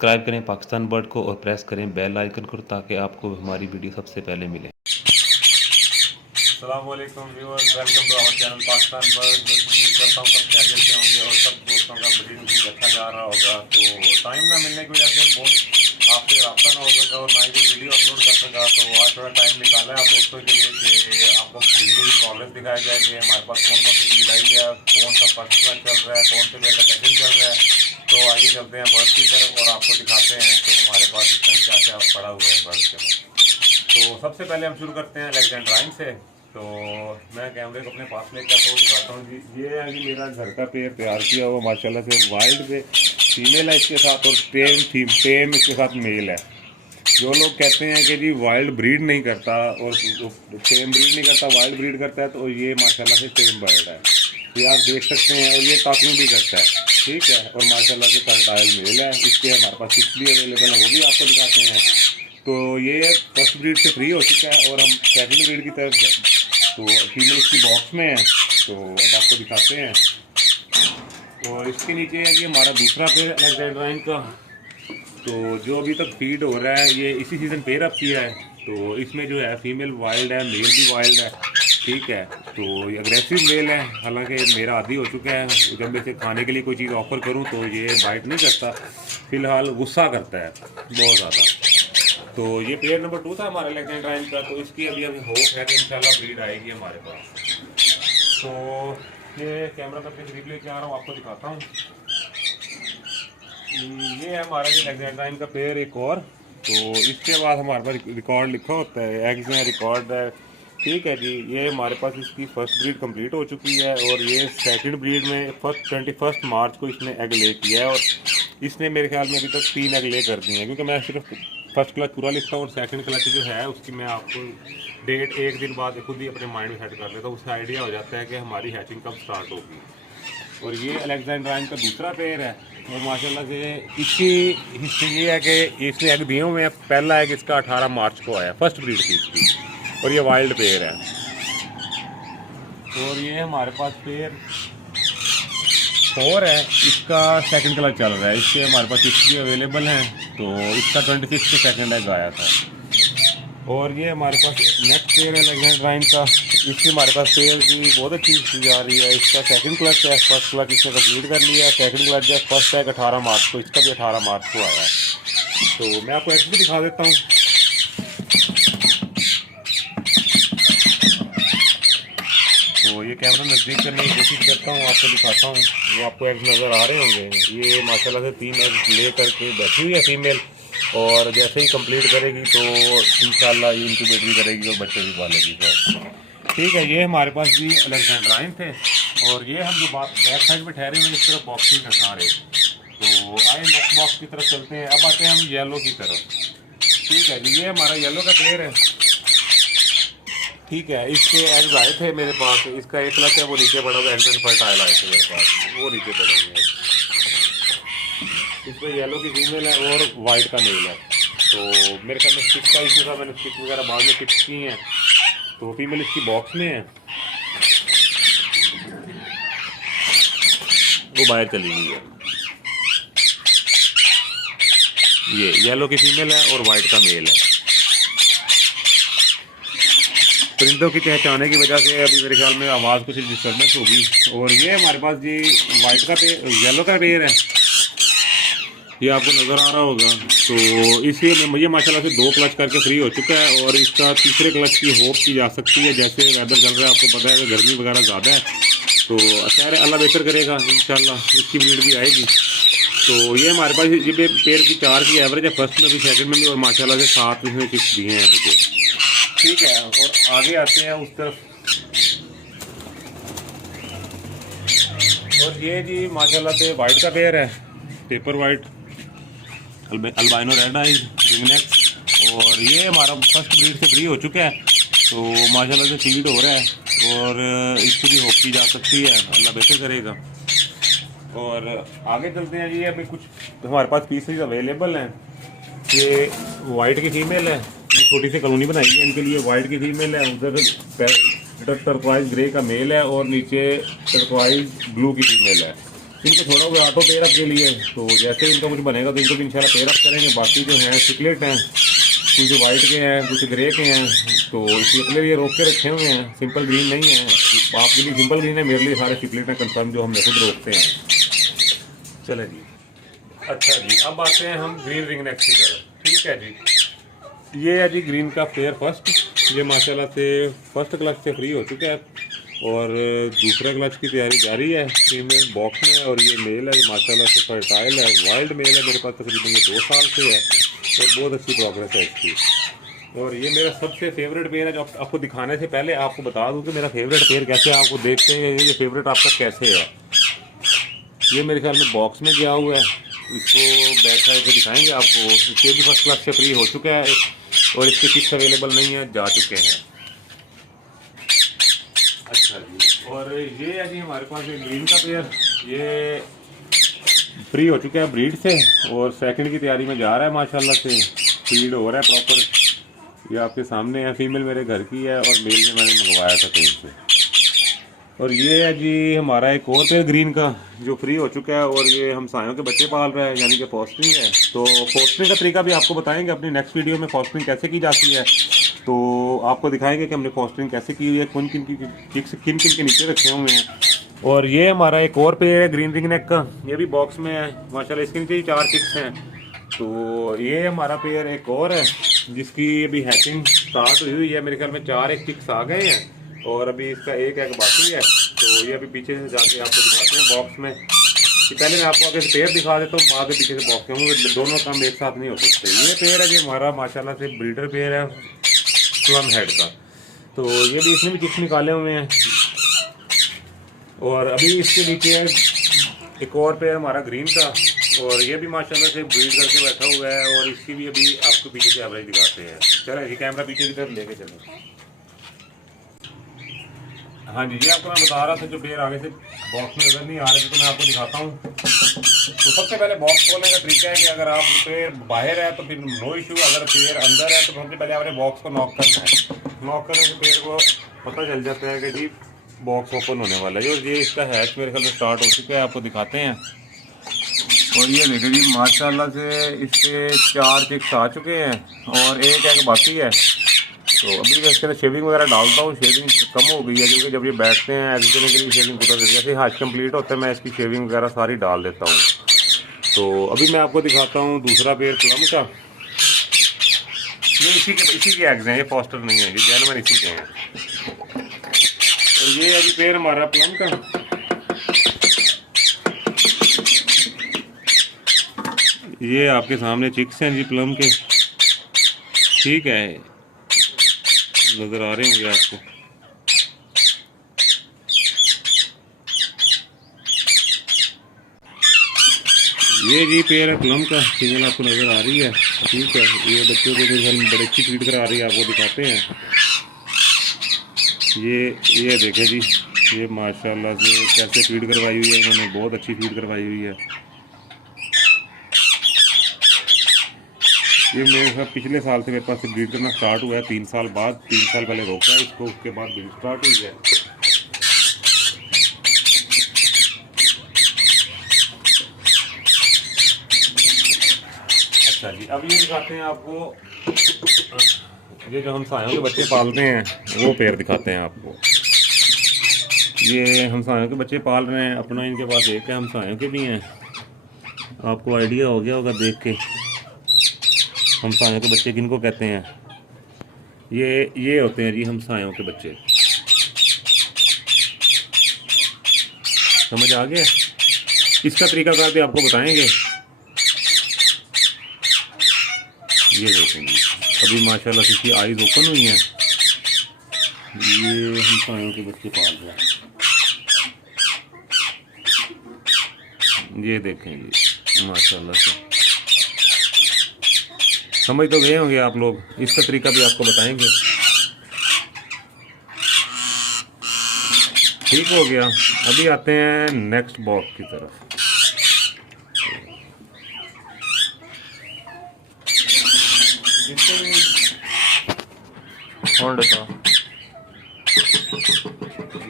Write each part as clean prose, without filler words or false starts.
Subscribe करें Pakistan bird को और प्रेस करें बेल आइकन को ताकि आपको हमारी वीडियो सबसे पहले मिले। अस्सलाम वालेकुम viewers, welcome to our channel Pakistan Bird. उम्मीद करता हूँ सब खैरियत से होंगे और सब दोस्तों का ब्रीडिंग भी अच्छा जा रहा होगा। तो टाइम ना मिलने की वजह से बहुत आपसे रब्ता ना हो सका और ना ही कोई वीडियो अपलोड कर सका। तो आज थोड़ा टाइम निकाला है आप दोस्तों के लिए कि आपको वीडियो की प्रोग्रेस दिखाया जाए कि हमारे पास कौन कौन सी ब्रीड आई है, कौन सा फर्स्ट क्लास चल रहा है, कौन से बेर का टेस्टिंग चल रहा है। तो आइए चलते हैं बर्ड की तरफ और आपको दिखाते हैं कि हमारे पास इस टाइम क्या क्या पड़ा हुआ है बर्ड के। तो सबसे पहले हम शुरू करते हैं अलेक्जेंड्राइन से। तो मैं कैमरे को अपने पास लेकर तो दिखाता हूँ जी। ये है जी मेरा घर का पेड़ तैयार किया हुआ माशाल्लाह से वाइल्ड पे फीमेल है इसके साथ और टेम इसके साथ मेल है। जो लोग कहते हैं कि जी वाइल्ड ब्रीड नहीं करता और टेम ब्रीड नहीं करता वाइल्ड ब्रीड करता है, तो ये माशाल्लाह से टेम बर्ड है। ये आप देख सकते हैं और ये टाकिंग भी करता है, ठीक है। और माशाल्लाह से फर्टाइल मेल है। इसके हमारे पास चिक्स भी अवेलेबल है, वो भी आपको दिखाते हैं। तो ये फर्स्ट ब्रीड से फ्री हो चुका है और हम सेकंड ब्रीड की तरफ तो फीमेल इसकी बॉक्स में है, तो अब आपको दिखाते हैं। और इसके नीचे है ये हमारा दूसरा पेड़ अलेक्जेंड्राइन का। तो जो अभी तक फीड हो रहा है ये इसी सीज़न पेयर अप किया है। तो इसमें जो है फीमेल वाइल्ड है, मेल भी वाइल्ड है, ठीक है। तो ये अग्रेसिव मेल है, हालांकि मेरा आदी हो चुका है। जब मैं इसे खाने के लिए कोई चीज़ ऑफर करूं तो ये बाइट नहीं करता, फिलहाल गुस्सा करता है बहुत ज़्यादा। तो ये पेयर नंबर 2 था हमारे अलेक्जेंड्राइन का। तो इसकी अभी होप है कि इंशाल्लाह ब्रीड आएगी हमारे पास। तो ये कैमरा मैं अपने करीब लेके आ रहा हूँ, आपको दिखाता हूँ। ये है हमारा ये अलेक्जेंड्राइन का पेयर एक और। तो इसके बाद हमारे पास रिकॉर्ड लिखा होता है, एग्स में रिकॉर्ड है, ठीक है जी। ये हमारे पास इसकी फर्स्ट ब्रीड कंप्लीट हो चुकी है और ये सेकंड ब्रीड में 21 मार्च को इसने एग ले किया है और इसने मेरे ख्याल में अभी तक 3 एग ले कर दिए हैं, क्योंकि मैं सिर्फ फर्स्ट क्लच पूरा लिखता हूँ और सेकंड क्लच जो है उसकी मैं आपको डेट एक दिन बाद खुद ही अपने माइंड में सेट कर लेता हूँ। उससे आइडिया हो जाता है कि हमारी हैचिंग कब स्टार्ट होगी। और ये अलेक्जेंड्राइन का दूसरा पेयर है और माशाल्लाह से इसकी हिस्ट्री ये है कि इसने एग दिए हुए हैं। पहला एग इसका 18 मार्च को आया, फर्स्ट ब्रीड थी इसकी, और ये वाइल्ड पेयर है। और ये हमारे पास पेयर 4 है, इसका सेकंड कलर चल रहा है। इसके हमारे पास चिक्स भी अवेलेबल हैं। तो इसका 26 के सेकंड एग आया था। और ये हमारे पास नेक्स्ट पेयर है अलेक्जेंड्राइन का। इसकी हमारे पास पेयर की बहुत अच्छी चीज़ आ रही है। इसका सेकंड क्लच है, फर्स्ट क्लच इसने कंप्लीट कर लिया है, सेकंड क्लच है, फर्स्ट है 18 मार्च को, इसका भी 18 मार्च को आया है। तो मैं आपको एग्स भी दिखा देता हूँ। तो ये कैमरा नज़दीक करने की कोशिश करता हूँ, आपको दिखाता हूँ। वो आपको एग्स नज़र आ रहे होंगे। ये माशाल्लाह से 3 एग्स ले करके बैठी हुई है फीमेल, और जैसे ही कंप्लीट करेगी तो इंशाल्लाह ये इंक्यूबेट करेगी और बच्चे भी पालेगी सब, ठीक है। ये हमारे पास भी अलेक्जेंड्राइन थे और ये हम जो बैक साइड में ठहरे हुए इस तरफ बॉक्सिंग हटा रहे। तो आए नेक्स्ट बॉक्स की तरफ चलते हैं। अब आते हैं हम येलो की तरफ, ठीक है जी। ये हमारा येलो का पेयर है, ठीक है। इसके एग्स आए थे मेरे पास। इसका एक क्लच है वो नीचे पड़ा हुआ, एग्स फर्टाइल आए थे मेरे पास, वो नीचे पड़े हुए हैं। इसमें येलो की फीमेल है और वाइट का मेल है। तो मेरे ख्याल में स्टिक का इशू था, मैंने स्टिक वगैरह बाद में फिक्स की हैं। तो फीमेल इसकी बॉक्स में है, वो बाहर चली गई है। ये येलो की फीमेल है और वाइट का मेल है। परिंदों की चहचहाने की वजह से अभी मेरे ख्याल में आवाज़ कुछ डिस्टर्बेंस होगी। और ये हमारे पास जी वाइट का पेयर, येलो का पेयर है, ये आपको नज़र आ रहा होगा। तो इसलिए मुझे माशाल्लाह से 2 क्लच करके फ्री हो चुका है और इसका तीसरे क्लच की होप की जा सकती है। जैसे वेदर चल रहा है, आपको पता है कि गर्मी वगैरह ज़्यादा है, तो खैर अल्लाह बेहतर करेगा, इंशाल्लाह इसकी ब्रीड भी आएगी। तो ये हमारे पास ये पेयर की 4 की एवरेज है, फर्स्ट में भी सेकंड में भी, और माशाल्लाह से 7 इसमें 6 दिए हैं मुझे, ठीक है। और आगे आते हैं उस तरफ। और ये जी माशाल्लाह से वाइट का पेयर है, paper white albino red eyes ringneck. और ये हमारा फर्स्ट ब्रीड से फ्री हो चुका है। तो माशाल्लाह से फीड हो रहा है और इसकी भी होप की जा सकती है, अल्लाह बेहतर करेगा। और आगे चलते हैं जी। अभी कुछ हमारे पास पीसेज अवेलेबल हैं। ये वाइट की फीमेल है, छोटी सी कॉलोनी बनाई है इनके लिए। वाइट की फीमेल है, उधर टर्कवाइज ग्रे का मेल है और नीचे टर्कवाइज ब्लू की फीमेल है। इनको छोड़ा हुआ ऑटो पेयर अप के लिए। तो जैसे इनका कुछ बनेगा तो इनको भी इंशाल्लाह पेयर अप करेंगे। बाकी जो हैं चिकलेट हैं, कुछ वाइट के हैं, कुछ ग्रे के हैं, तो इसके लिए रोक के रखे हुए हैं। सिंपल ग्रीन नहीं है, आपके लिए सिंपल ग्रीन है, मेरे लिए सारे चिकलेट हैं कंफर्म, जो हमने खुद रोकते हैं। चले जी। अच्छा जी, अब आते हैं हम ग्रीन रिंग नेक की तरफ। ठीक है जी, ये है जी ग्रीन का पेयर फर्स्ट। ये माशाल्लाह से फर्स्ट क्लच से फ्री हो चुका है और दूसरा क्लच की तैयारी जारी है। फीमेल बॉक्स में है और ये मेल है, माशाल्लाह से फर्टाइल है, वाइल्ड मेल है, मेरे पास तकरीबन ये 2 साल से है और बहुत अच्छी प्रोग्रेस है इसकी। और ये मेरा सबसे फेवरेट पेयर है। जो आपको दिखाने से पहले आपको बता दूं कि मेरा फेवरेट पेयर कैसे है। आपको देखते हैं ये फेवरेट आपका कैसे है। ये मेरे ख्याल में बॉक्स में गया हुआ है, इसको बैक साइड से दिखाएंगे आपको। इसके भी फर्स्ट क्लास से फ्री हो चुका है और इसके पिक्स अवेलेबल नहीं है, जा चुके हैं। अच्छा जी, और ये है जी हमारे पास एक ग्रीन का पेयर, ये फ्री हो चुका है ब्रीड से और सेकंड की तैयारी में जा रहा है माशाल्लाह से। फीड हो रहा है प्रॉपर, ये आपके सामने है। फीमेल मेरे घर की है और मेल में मैंने मंगवाया था कहीं से। और ये है जी हमारा एक और पेयर ग्रीन का जो फ्री हो चुका है और ये हम सायों के बच्चे पाल रहे हैं, यानी कि फॉस्टरिंग है। तो फॉस्टरिंग का तरीका भी आपको बताएंगे अपनी नेक्स्ट वीडियो में, फॉस्टरिंग कैसे की जाती है। तो आपको दिखाएंगे कि हमने फॉस्टरिंग कैसे की हुई है, किन किन के नीचे रखे हुए हैं। और ये हमारा एक और पेयर है ग्रीन रिंग नेक का, ये भी बॉक्स में है माशाल्लाह। इसके नीचे 4 चिक्स हैं। तो ये हमारा पेयर एक और है जिसकी अभी हैचिंग स्टार्ट हुई है। मेरे ख्याल में 4 एक चिक्स आ गए हैं और अभी इसका एक बाकी है। तो ये अभी पीछे से जाके आपको दिखाते हैं बॉक्स में। कि पहले मैं आपको आगे से पेयर दिखा देता हूँ, आगे पीछे से बॉक्स में, दोनों काम एक साथ नहीं हो सकते। ये पेयर है जो हमारा माशाल्लाह से ब्रीडर पेयर है प्लम हेड का। तो ये भी इसमें भी चिक्स निकाले हुए हैं। और अभी इसके नीचे है एक और पेयर हमारा ग्रीन का और ये भी माशाल्लाह से ब्रीड करके बैठा हुआ है और इसकी भी अभी आपको पीछे से एवरेज दिखाते हैं। चलो ये कैमरा पीछे की तरफ लेके चलो। हाँ जी, ये आपको मैं बता रहा था जो पेयर आगे से बॉक्स में नजर नहीं आ रहे थे, तो मैं आपको दिखाता हूँ। तो सबसे पहले बॉक्स खोलने का तरीका है कि अगर आप पेयर बाहर है तो फिर नो इशू, अगर पेयर अंदर है तो सबसे पहले आपने बॉक्स को नॉक करना है। नॉक करने से पेयर को पता चल जाता है कि जी बॉक्स ओपन होने वाला है। और ये इसका हैच मेरे ख्याल में स्टार्ट हो चुका है, आपको दिखाते हैं। और ये देखिए जी माशाल्लाह से इसके 4 चिक्स आ चुके हैं और एक बाकी है। तो अभी मैं इसके अंदर शेविंग वगैरह डालता हूँ। शेविंग कम हो गई है क्योंकि जब ये बैठते हैं ऐसे करने के लिए शेविंग पूरा देती है। जैसे हाथ कंप्लीट होता है मैं इसकी शेविंग वगैरह सारी डाल देता हूँ। तो अभी मैं आपको दिखाता हूँ दूसरा पेयर प्लम का। ये इसी के एग्स हैं, ये फॉस्टर नहीं है, ये जेनवन इसी के हैं। और ये अभी पेयर हमारा प्लम का। ये आपके सामने चिक्स हैं जी प्लम के। ठीक है, नजर आ रहे होंगे आपको। ये जी पेयर है प्लम का, फीमेल आपको नजर आ रही है। ठीक है, ये बच्चों को मेरे घर में बड़ी अच्छी फीड करा रही है, आपको दिखाते हैं। ये देखें जी, ये माशाल्लाह से कैसे फीड करवाई हुई है इन्होंने, बहुत अच्छी फीड करवाई हुई है। ये मेरे साथ पिछले साल से मेरे पास ब्रीड करना स्टार्ट हुआ है, 3 साल बाद। 3 साल पहले रोका है इसको, उसके बाद ब्रीड स्टार्ट हुई है। अच्छा जी, अब ये दिखाते हैं आपको, ये जो हम सायों के बच्चे पालते हैं वो पेयर दिखाते हैं आपको। ये हम सायों के बच्चे पाल रहे हैं अपना, इनके पास एक है, हम सायों के भी हैं। आपको आइडिया हो गया होगा देख के हम सायों के बच्चे किनको कहते हैं। ये होते हैं जी हम सायों के बच्चे। समझ आ गया? इसका तरीकाकार भी आपको बताएंगे। ये देखेंगे अभी माशाल्लाह से इसकी आईज ओपन हुई हैं। ये हम सायों के बच्चे पाल रहे हैं। ये देखेंगे माशाल्लाह से, समझ तो गए होंगे आप लोग। इसका तरीका भी आपको बताएंगे। ठीक हो गया, अभी आते हैं नेक्स्ट बॉक्स की तरफ।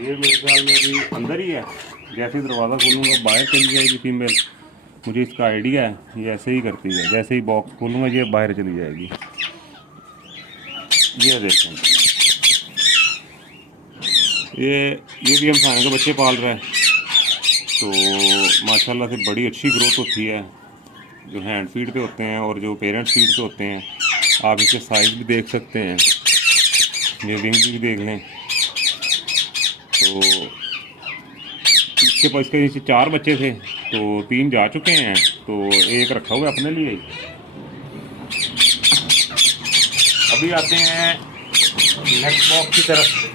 ये मेरे ख्याल में अभी अंदर ही है। जैसे ही दरवाज़ा खोलूँगा बाहर चली जाएगी फीमेल। मुझे इसका आइडिया है, ये ऐसे ही करती है। जैसे ही बॉक्स खोलूँगा ये बाहर चली जाएगी। ये देखें, ये भी हम खाने के बच्चे पाल रहे हैं, तो माशाल्लाह से बड़ी अच्छी ग्रोथ होती है जो हैंड फीड पे होते हैं और जो पेरेंट्स फीड पे होते हैं। आप इसके साइज़ भी देख सकते हैं, ये विंग भी देख लें। तो इसके पास, इसके नीचे 4 बच्चे थे तो 3 जा चुके हैं, तो एक रखा हुआ है अपने लिए। अभी आते हैं नेक्स्ट बॉक्स की तरफ।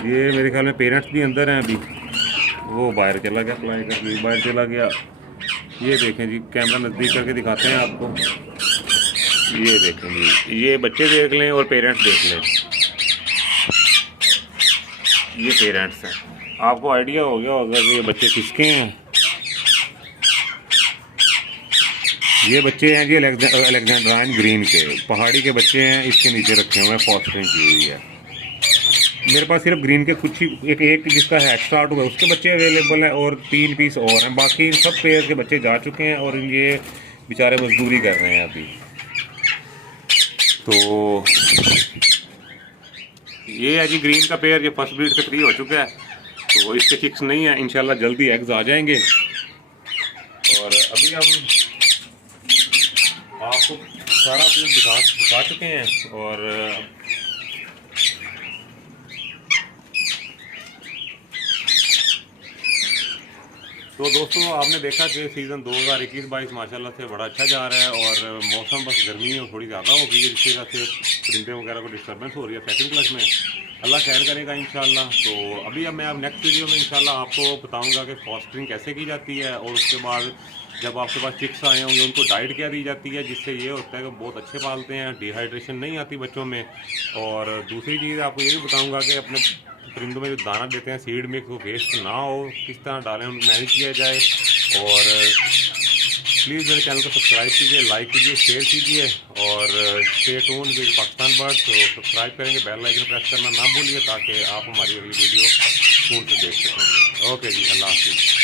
ये मेरे ख्याल में पेरेंट्स भी अंदर हैं, अभी वो बाहर चला गया, फ्लाई करके बाहर चला गया। ये देखें जी, कैमरा नज़दीक करके दिखाते हैं आपको। ये देखें जी, ये बच्चे देख लें और पेरेंट्स देख लें। ये पेरेंट्स हैं, आपको आइडिया हो गया होगा कि ये बच्चे किसके हैं। ये बच्चे हैं जी अलेक्जेंड्राइन ग्रीन के, पहाड़ी के बच्चे हैं। इसके नीचे रखे हुए हैं, फॉस्टरिंग की हुई है। मेरे पास सिर्फ ग्रीन के कुछ ही एक जिसका हैच स्टार्ट हुआ है उसके बच्चे अवेलेबल हैं और 3 पीस और हैं। बाकी सब पेयर के बच्चे जा चुके हैं और ये बेचारे मजदूरी कर रहे हैं अभी। तो ये है जी ग्रीन का पेयर, ये फर्स्ट ब्रीड से फ्री हो चुका है, तो इसके चिक्स नहीं है। इंशाल्लाह जल्दी एग्स आ जाएंगे। और अभी हम आपको सारा अपने दिखा चुके हैं। और तो दोस्तों, आपने देखा कि सीज़न 2021-22 माशाल्लाह से बड़ा अच्छा जा रहा है। और मौसम बस गर्मी थोड़ी ज़्यादा हो गई है, जिसकी वजह से परिंदे वगैरह को डिस्टर्बेंस हो रही है सेकंड क्लास में। अल्लाह खैर करेगा इंशाल्लाह। तो अभी अब मैं अब नेक्स्ट वीडियो में इंशाल्लाह आपको बताऊंगा कि फॉस्टरिंग कैसे की जाती है, और उसके बाद जब आपके पास चिक्स आए होंगे उनको डाइट क्या दी जाती है, जिससे ये होता है कि बहुत अच्छे पालते हैं, डिहाइड्रेशन नहीं आती बच्चों में। और दूसरी चीज़ आपको ये भी बताऊँगा कि अपने परिंदों में जो दाना देते हैं सीड मिक्स, वो वेस्ट ना हो, किस तरह डालें, उनको मैनेज किया जाए। और प्लीज़ मेरे चैनल को सब्सक्राइब कीजिए, लाइक कीजिए, शेयर कीजिए और stay tuned with Pakistan bird. तो सब्सक्राइब करेंगे, बेल आइकन प्रेस करना ना भूलिए ताकि आप हमारी अगली वीडियो पूर्ण से देख सकेंगे। ओके जी, अल्लाह हाफिज़।